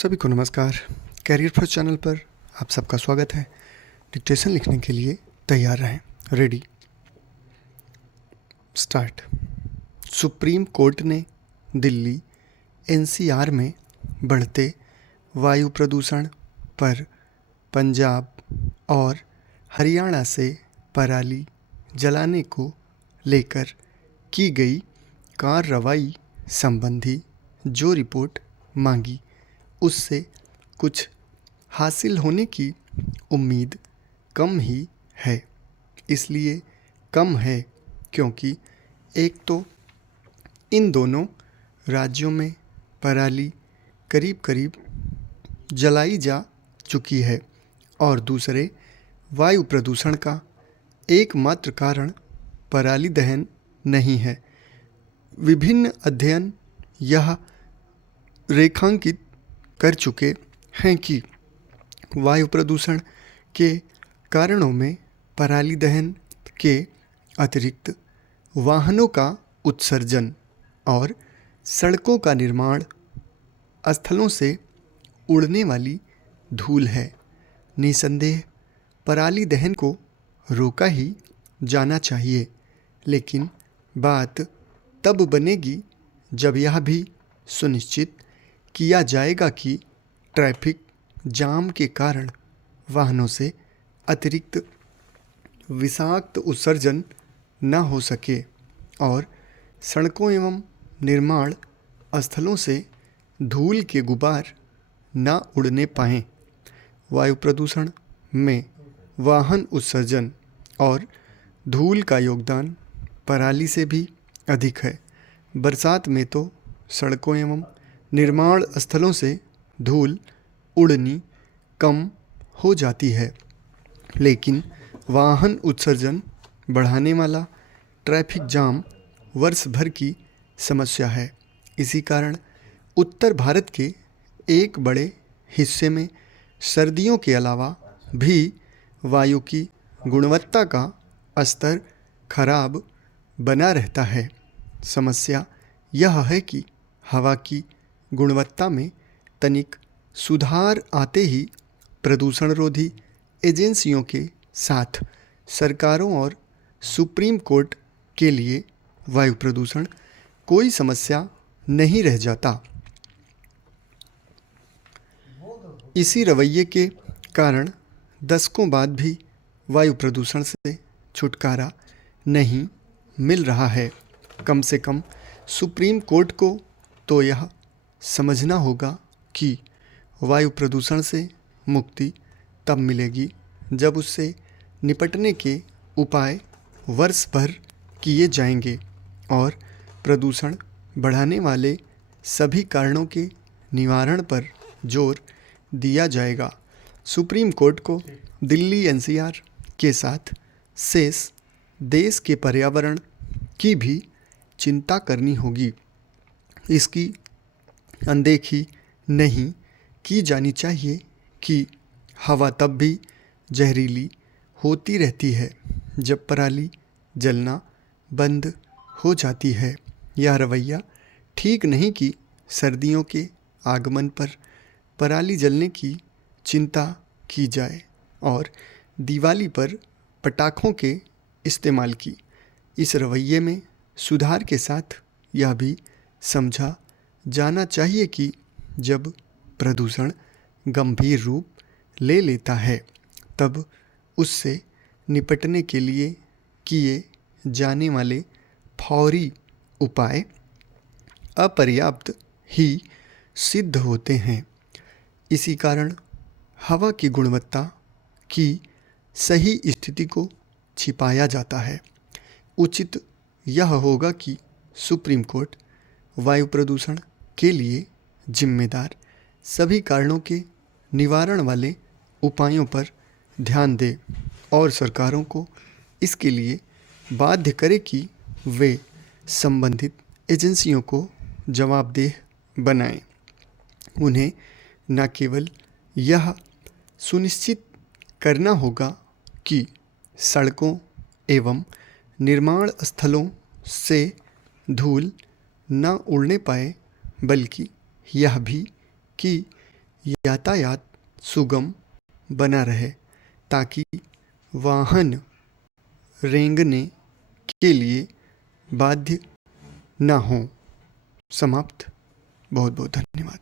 सभी को नमस्कार। कैरियर फर्स्ट चैनल पर आप सबका स्वागत है। डिक्टेशन लिखने के लिए तैयार रहें। Ready start. सुप्रीम कोर्ट ने दिल्ली एनसीआर में बढ़ते वायु प्रदूषण पर पंजाब और हरियाणा से पराली जलाने को लेकर की गई कार्रवाई संबंधी जो रिपोर्ट मांगी उससे कुछ हासिल होने की उम्मीद कम ही है। इसलिए कम है क्योंकि एक तो इन दोनों राज्यों में पराली करीब करीब जलाई जा चुकी है और दूसरे वायु प्रदूषण का एकमात्र कारण पराली दहन नहीं है। विभिन्न अध्ययन यह रेखांकित कर चुके हैं कि वायु प्रदूषण के कारणों में पराली दहन के अतिरिक्त वाहनों का उत्सर्जन और सड़कों का निर्माण, स्थलों से उड़ने वाली धूल है। निसंदेह पराली दहन को रोका ही जाना चाहिए, लेकिन बात तब बनेगी जब यह भी सुनिश्चित किया जाएगा कि ट्रैफिक जाम के कारण वाहनों से अतिरिक्त विषाक्त उत्सर्जन न हो सके और सड़कों एवं निर्माण स्थलों से धूल के गुबार न उड़ने पाएं। वायु प्रदूषण में वाहन उत्सर्जन और धूल का योगदान पराली से भी अधिक है। बरसात में तो सड़कों एवं निर्माण स्थलों से धूल उड़नी कम हो जाती है, लेकिन वाहन उत्सर्जन बढ़ाने वाला ट्रैफिक जाम वर्ष भर की समस्या है। इसी कारण उत्तर भारत के एक बड़े हिस्से में सर्दियों के अलावा भी वायु की गुणवत्ता का स्तर खराब बना रहता है। समस्या यह है कि हवा की गुणवत्ता में तनिक सुधार आते ही प्रदूषण रोधी एजेंसियों के साथ सरकारों और सुप्रीम कोर्ट के लिए वायु प्रदूषण कोई समस्या नहीं रह जाता। इसी रवैये के कारण दशकों बाद भी वायु प्रदूषण से छुटकारा नहीं मिल रहा है। कम से कम सुप्रीम कोर्ट को तो यह समझना होगा कि वायु प्रदूषण से मुक्ति तब मिलेगी जब उससे निपटने के उपाय वर्ष भर किए जाएंगे और प्रदूषण बढ़ाने वाले सभी कारणों के निवारण पर जोर दिया जाएगा। सुप्रीम कोर्ट को दिल्ली एनसीआर के साथ शेष देश के पर्यावरण की भी चिंता करनी होगी। इसकी अनदेखी नहीं की जानी चाहिए कि हवा तब भी जहरीली होती रहती है जब पराली जलना बंद हो जाती है। यह रवैया ठीक नहीं कि सर्दियों के आगमन पर पराली जलने की चिंता की जाए और दिवाली पर पटाखों के इस्तेमाल की। इस रवैये में सुधार के साथ यह भी समझा जाना चाहिए कि जब प्रदूषण गंभीर रूप ले लेता है तब उससे निपटने के लिए किए जाने वाले फौरी उपाय अपर्याप्त ही सिद्ध होते हैं। इसी कारण हवा की गुणवत्ता की सही स्थिति को छिपाया जाता है। उचित यह होगा कि सुप्रीम कोर्ट वायु प्रदूषण के लिए जिम्मेदार सभी कारणों के निवारण वाले उपायों पर ध्यान दे और सरकारों को इसके लिए बाध्य करे कि वे संबंधित एजेंसियों को जवाबदेह बनाएं। उन्हें न केवल यह सुनिश्चित करना होगा कि सड़कों एवं निर्माण स्थलों से धूल न उड़ने पाए, बल्कि यह भी कि यातायात सुगम बना रहे ताकि वाहन रेंगने के लिए बाध्य न हो। समाप्त। बहुत बहुत धन्यवाद।